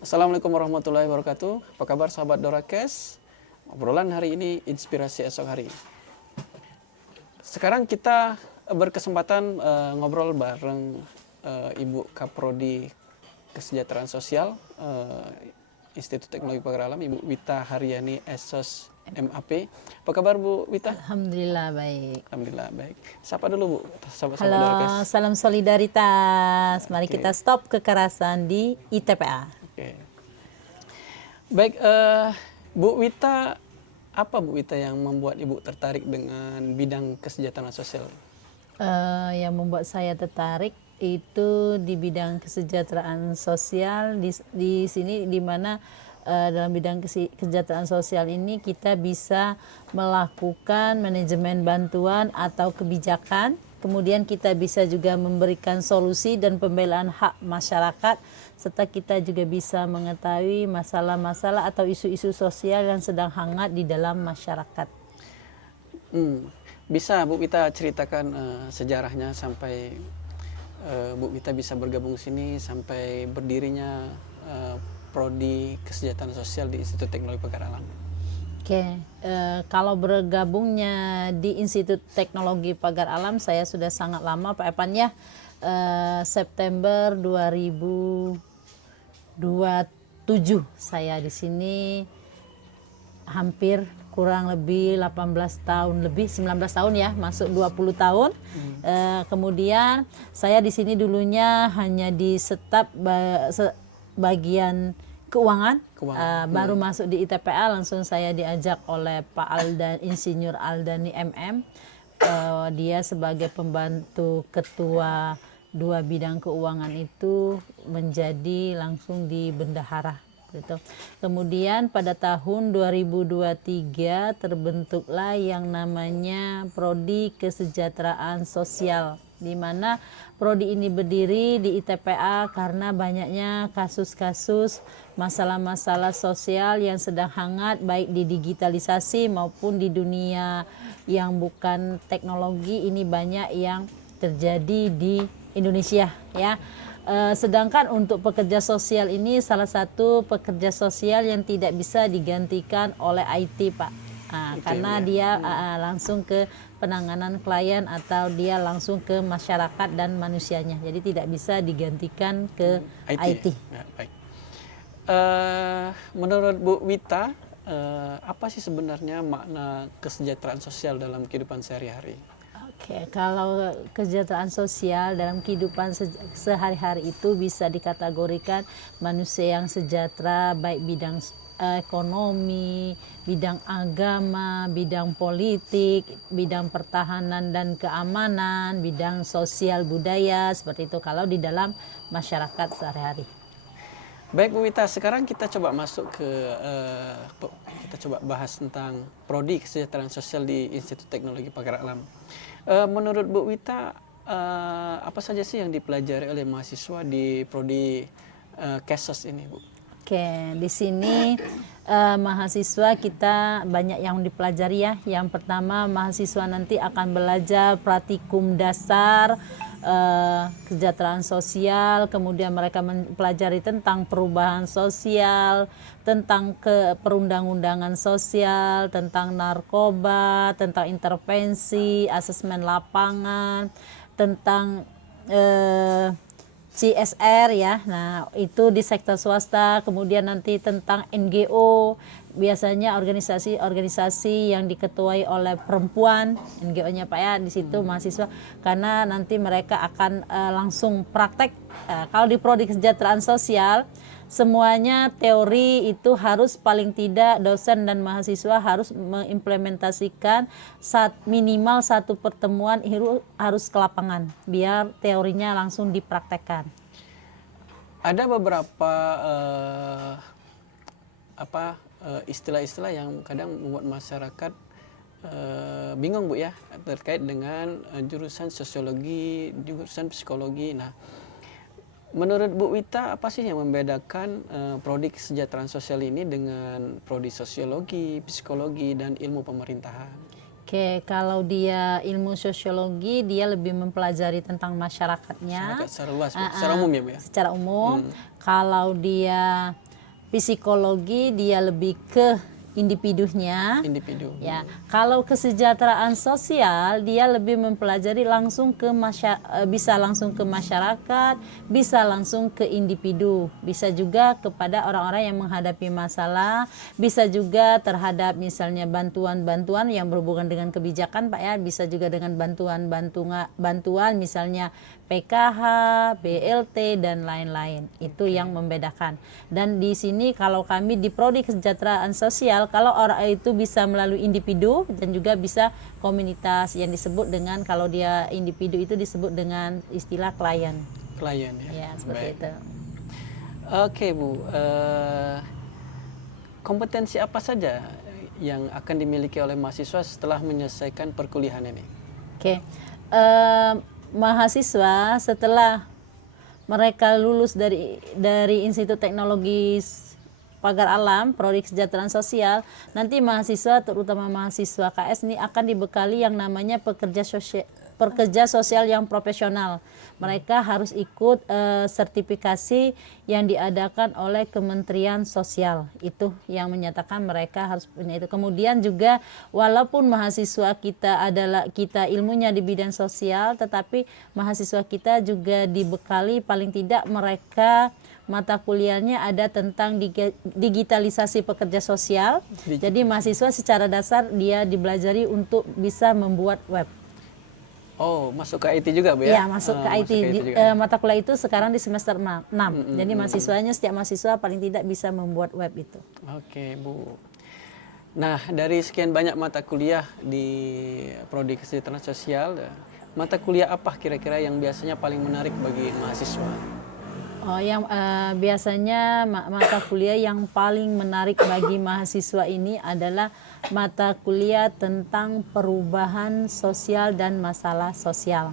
Assalamualaikum warahmatullahi wabarakatuh. Apa kabar sahabat Dorakes? Obrolan hari ini inspirasi esok hari. Sekarang kita berkesempatan ngobrol bareng Ibu Kaprodi Kesejahteraan Sosial Institut Teknologi Pagar Alam, Ibu Wita Haryani Esos MAP. Apa kabar Bu Wita? Alhamdulillah baik. Alhamdulillah baik. Sapa dulu Bu, sahabat-sahabat Halo, Dorakes. salam solidaritas. Mari Oke. kita stop kekerasan di ITPA. Oke. Baik, Bu Wita, apa Bu Wita yang membuat Ibu tertarik dengan bidang kesejahteraan sosial? Yang membuat saya tertarik itu di bidang kesejahteraan sosial di sini, di mana dalam bidang kesejahteraan sosial ini kita bisa melakukan manajemen bantuan atau kebijakan, kemudian kita bisa juga memberikan solusi dan pembelaan hak masyarakat, serta kita juga bisa mengetahui masalah-masalah atau isu-isu sosial yang sedang hangat di dalam masyarakat. Bisa Bu Wita ceritakan sejarahnya sampai Bu Wita bisa bergabung sini sampai berdirinya Prodi Kesejahteraan Sosial di Institut Teknologi Pagar Alam. Oke, kalau bergabungnya di Institut Teknologi Pagar Alam saya sudah sangat lama Pak Epan ya. September 2027 saya di sini, hampir kurang lebih 18 tahun, lebih 19 tahun ya, masuk 20 tahun. Kemudian saya di sini dulunya hanya di staf bagian keuangan. Baru masuk di ITPA langsung saya diajak oleh Pak Aldan, Insinyur Aldani MM. Dia sebagai pembantu ketua 2 bidang keuangan itu menjadi langsung di bendahara gitu. Kemudian pada tahun 2023 terbentuklah yang namanya Prodi Kesejahteraan Sosial, di mana prodi ini berdiri di ITPA karena banyaknya kasus-kasus masalah-masalah sosial yang sedang hangat baik di digitalisasi maupun di dunia yang bukan teknologi. Ini banyak yang terjadi di Indonesia ya. Sedangkan untuk pekerja sosial ini salah satu pekerja sosial yang tidak bisa digantikan oleh IT Pak. Karena dia langsung ke penanganan klien atau dia langsung ke masyarakat dan manusianya. Jadi tidak bisa digantikan ke IT. Ya, baik. Menurut Bu Wita, apa sih sebenarnya makna kesejahteraan sosial dalam kehidupan sehari-hari? Oke, kalau kesejahteraan sosial dalam kehidupan sehari-hari itu bisa dikategorikan manusia yang sejahtera, baik bidang ekonomi, bidang agama, bidang politik, bidang pertahanan dan keamanan, bidang sosial budaya, seperti itu kalau di dalam masyarakat sehari-hari. Baik Bu Wita, sekarang kita coba masuk ke kita coba bahas tentang Prodi Kesejahteraan Sosial di Institut Teknologi Pagar Alam. Menurut Bu Wita, apa saja sih yang dipelajari oleh mahasiswa di Prodi Kesos ini, Bu? Oke, di sini mahasiswa kita banyak yang dipelajari ya. Yang pertama, mahasiswa nanti akan belajar praktikum dasar kesejahteraan sosial, kemudian mereka mempelajari tentang perubahan sosial, tentang perundang-undangan sosial, tentang narkoba, tentang intervensi, asesmen lapangan, tentang CSR ya. Nah, itu di sektor swasta. Kemudian nanti tentang NGO, biasanya organisasi-organisasi yang diketuai oleh perempuan, NGO-nya Pak ya, di situ mahasiswa, karena nanti mereka akan langsung praktek. Kalau di prodi kesejahteraan sosial semuanya teori itu harus paling tidak dosen dan mahasiswa harus mengimplementasikan minimal 1 pertemuan harus ke lapangan biar teorinya langsung dipraktekkan. Ada beberapa istilah-istilah yang kadang membuat masyarakat bingung Bu ya, terkait dengan jurusan sosiologi, jurusan psikologi. Nah, menurut Bu Wita, apa sih yang membedakan prodi kesejahteraan sosial ini dengan prodi sosiologi, psikologi, dan ilmu pemerintahan? Oke, kalau dia ilmu sosiologi, dia lebih mempelajari tentang masyarakatnya. Masyarakat secara luas, secara umum ya Bu ya? Secara umum. Kalau dia Psikologi dia lebih ke individunya. Individu. Ya, kalau kesejahteraan sosial dia lebih mempelajari langsung ke bisa langsung ke masyarakat, bisa langsung ke individu, bisa juga kepada orang-orang yang menghadapi masalah, bisa juga terhadap misalnya bantuan-bantuan yang berhubungan dengan kebijakan Pak ya, bisa juga dengan bantuan misalnya PKH, BLT dan lain-lain. Itu yang membedakan. Dan di sini kalau kami di Prodi Kesejahteraan Sosial, kalau orang itu bisa melalui individu dan juga bisa komunitas yang disebut dengan, kalau dia individu itu disebut dengan istilah klien. Klien ya. Ya, seperti itu. Oke Bu, kompetensi apa saja yang akan dimiliki oleh mahasiswa setelah menyelesaikan perkuliahan ini? Oke. Mahasiswa setelah mereka lulus dari Institut Teknologi Pagar Alam, Prodi Kesejahteraan Sosial, nanti mahasiswa, terutama mahasiswa KS ini akan dibekali yang namanya pekerja sosial yang profesional. Mereka harus ikut sertifikasi yang diadakan oleh Kementerian Sosial. Itu yang menyatakan mereka harus punya itu. Kemudian juga walaupun mahasiswa kita ilmunya di bidang sosial, tetapi mahasiswa kita juga dibekali paling tidak mereka mata kuliahnya ada tentang digitalisasi pekerja sosial. Jadi mahasiswa secara dasar dia dibelajari untuk bisa membuat web. Oh, masuk ke IT juga Bu ya? Iya, masuk ke IT. Mata kuliah itu sekarang di semester 6. Jadi mahasiswanya, setiap mahasiswa paling tidak bisa membuat web itu. Oke Bu. Nah, dari sekian banyak mata kuliah di Prodi Kesejahteraan Sosial, mata kuliah apa kira-kira yang biasanya paling menarik bagi mahasiswa? Yang biasanya mata kuliah yang paling menarik bagi mahasiswa ini adalah mata kuliah tentang perubahan sosial dan masalah sosial.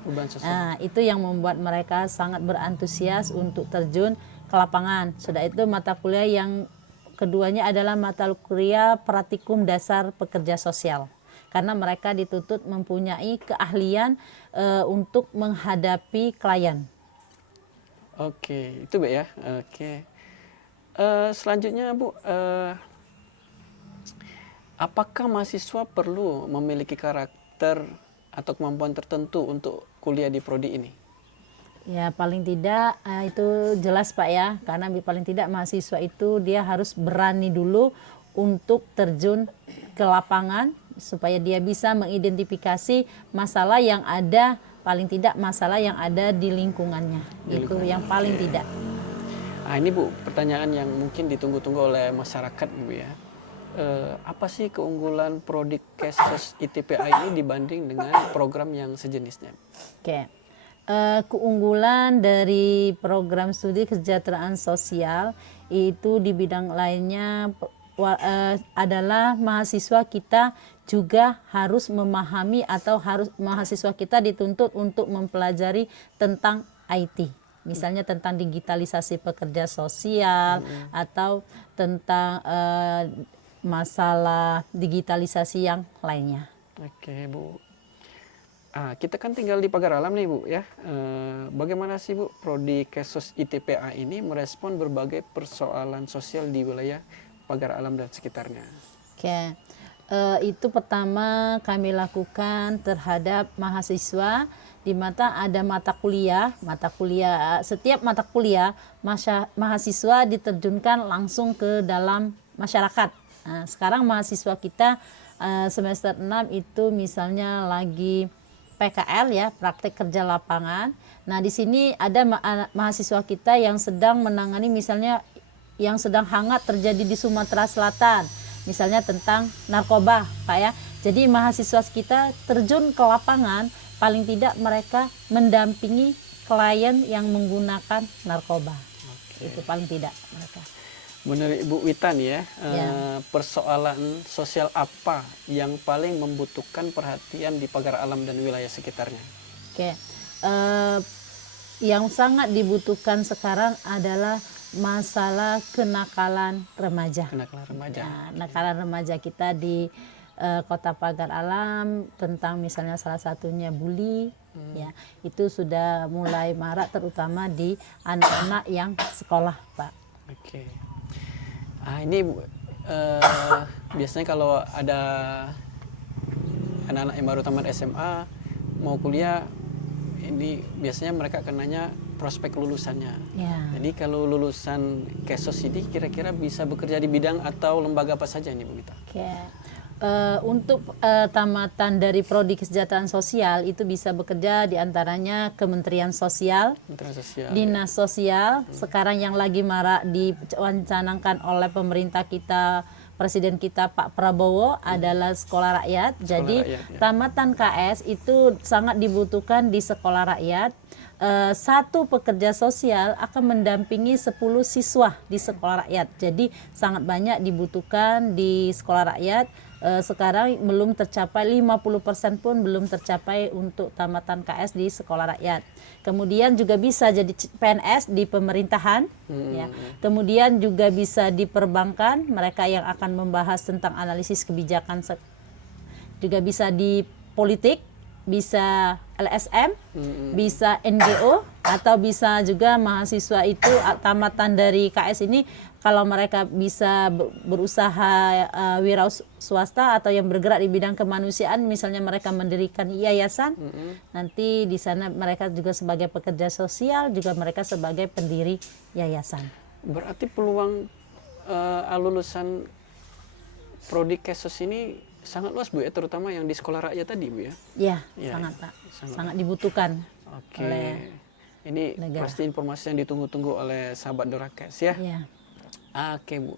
Itu yang membuat mereka sangat berantusias untuk terjun ke lapangan. Sudah itu mata kuliah yang keduanya adalah mata kuliah praktikum dasar pekerja sosial. Karena mereka dituntut mempunyai keahlian untuk menghadapi klien. Oke, itu Bu ya. Oke. Selanjutnya Bu, apakah mahasiswa perlu memiliki karakter atau kemampuan tertentu untuk kuliah di prodi ini? Ya paling tidak itu jelas Pak ya, karena paling tidak mahasiswa itu dia harus berani dulu untuk terjun ke lapangan supaya dia bisa mengidentifikasi masalah yang ada, paling tidak masalah yang ada di lingkungannya. Itu yang paling tidak. Nah ini Bu, pertanyaan yang mungkin ditunggu-tunggu oleh masyarakat Bu ya. Apa sih keunggulan Prodi Kesos ITPA ini dibanding dengan program yang sejenisnya? Oke. Keunggulan dari program studi kesejahteraan sosial itu di bidang lainnya adalah mahasiswa kita juga harus memahami atau mahasiswa kita dituntut untuk mempelajari tentang IT. Misalnya tentang digitalisasi pekerja sosial atau tentang masalah digitalisasi yang lainnya. Oke Bu. Kita kan tinggal di Pagar Alam nih Bu ya. Bagaimana sih Bu Prodi Kesos ITPA ini merespon berbagai persoalan sosial di wilayah Pagar Alam dan sekitarnya? Oke. Itu pertama kami lakukan terhadap mahasiswa di mana ada setiap mata kuliah mahasiswa diterjunkan langsung ke dalam masyarakat. Nah, sekarang mahasiswa kita semester 6 itu misalnya lagi PKL ya, praktek kerja lapangan. Nah, di sini ada mahasiswa kita yang sedang menangani misalnya yang sedang hangat terjadi di Sumatera Selatan. Misalnya tentang narkoba, Pak ya. Jadi mahasiswa kita terjun ke lapangan, paling tidak mereka mendampingi klien yang menggunakan narkoba. Itu paling tidak mereka. Menurut Ibu Witan ya, persoalan sosial apa yang paling membutuhkan perhatian di Pagar Alam dan wilayah sekitarnya? Oke, yang sangat dibutuhkan sekarang adalah masalah kenakalan remaja. Kenakalan remaja kita di Kota Pagar Alam tentang misalnya salah satunya bully, ya itu sudah mulai marak terutama di anak-anak yang sekolah, Pak. Oke. Ini biasanya kalau ada anak-anak yang baru tamat SMA mau kuliah, ini biasanya mereka akan nanya prospek lulusannya. Ya. Jadi kalau lulusan Kesos ini kira-kira bisa bekerja di bidang atau lembaga apa saja nih Bu Wita? Oke. Untuk tamatan dari Prodi Kesejahteraan Sosial itu bisa bekerja di antaranya Kementerian Sosial, Kementerian Sosial. Dinas Sosial. Sekarang yang lagi marak dicanangkan oleh pemerintah kita, Presiden kita Pak Prabowo adalah sekolah rakyat. Jadi rakyat, ya. tamatan KS itu sangat dibutuhkan di sekolah rakyat. Satu pekerja sosial akan mendampingi 10 siswa di sekolah rakyat. Jadi sangat banyak dibutuhkan di sekolah rakyat. Sekarang belum tercapai 50% pun belum tercapai untuk tamatan KS di sekolah rakyat. Kemudian juga bisa jadi PNS di pemerintahan, ya. Kemudian juga bisa di perbankan, mereka yang akan membahas tentang analisis kebijakan, juga bisa di politik, bisa LSM, bisa NGO, atau bisa juga mahasiswa itu tamatan dari KS ini kalau mereka bisa berusaha wira swasta atau yang bergerak di bidang kemanusiaan, misalnya mereka mendirikan yayasan, nanti di sana mereka juga sebagai pekerja sosial, juga mereka sebagai pendiri yayasan. Berarti peluang lulusan Prodi Kesos ini sangat luas Bu ya, terutama yang di sekolah rakyat tadi Bu ya? Ya, Ya, sangat ya. Pak, sangat dibutuhkan. Oke. Oleh Ini negara. pasti informasi yang ditunggu-tunggu oleh sahabat Dorakes ya. Ya. Oke Bu.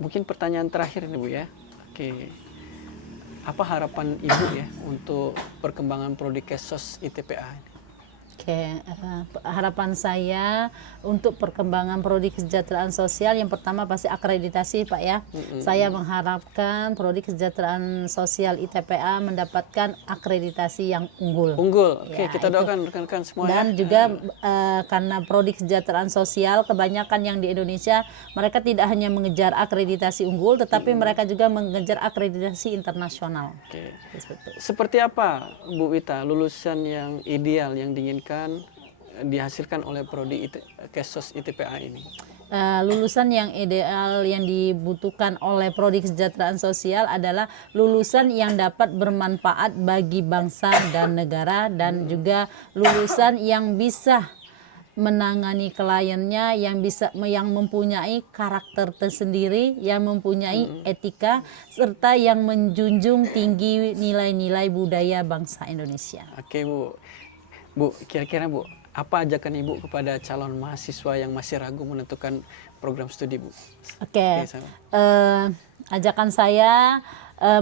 Mungkin pertanyaan terakhir ini Bu ya. Oke. Apa harapan Ibu ya untuk perkembangan Prodi Kesos ITPA ini? Oke, harapan saya untuk perkembangan Prodi Kesejahteraan Sosial yang pertama pasti akreditasi Pak ya. Saya mengharapkan Prodi Kesejahteraan Sosial ITPA mendapatkan akreditasi yang unggul. Unggul. Oke, Ya, kita itu. doakan rekan-rekan semua Dan ya. juga karena Prodi Kesejahteraan Sosial kebanyakan yang di Indonesia mereka tidak hanya mengejar akreditasi unggul, tetapi mereka juga mengejar akreditasi internasional. Oke. Seperti itu. Seperti apa Bu Wita lulusan yang ideal yang diinginkan dihasilkan oleh Prodi Kesos ITPA ini? Lulusan yang ideal yang dibutuhkan oleh Prodi Kesejahteraan Sosial adalah lulusan yang dapat bermanfaat bagi bangsa dan negara, dan juga lulusan yang bisa menangani kliennya, yang mempunyai karakter tersendiri, yang mempunyai etika, serta yang menjunjung tinggi nilai-nilai budaya bangsa Indonesia. Oke Bu. Bu, kira-kira Bu, apa ajakan Ibu kepada calon mahasiswa yang masih ragu menentukan program studi Bu? Oke, sama. ajakan saya,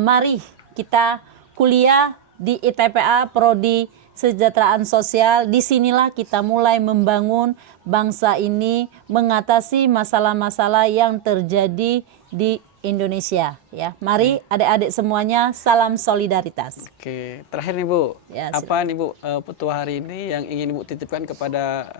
mari kita kuliah di ITPA Prodi Kesejahteraan Sosial. Disinilah kita mulai membangun bangsa ini, mengatasi masalah-masalah yang terjadi di Indonesia. Ya, mari adik-adik semuanya, salam solidaritas. Oke, terakhir nih Bu, Ya, apa nih Bu petua hari ini yang ingin Ibu titipkan kepada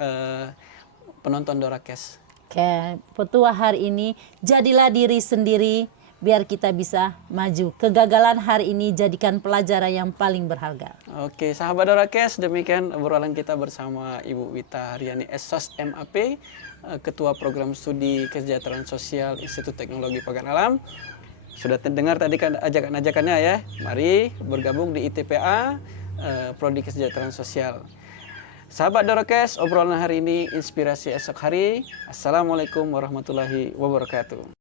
penonton Dorakes? Oke, petua hari ini, jadilah diri sendiri biar kita bisa maju. Kegagalan hari ini jadikan pelajaran yang paling berharga. Oke, sahabat Dorakes, demikian obrolan kita bersama Ibu Wita Haryani SOS MAP, Ketua Program Studi Kesejahteraan Sosial Institut Teknologi Pagar Alam. Sudah terdengar tadi kan ajakan-ajakannya ya. Mari bergabung di ITPA, Prodi Kesejahteraan Sosial. Sahabat Dorakes, obrolan hari ini inspirasi esok hari. Assalamualaikum warahmatullahi wabarakatuh.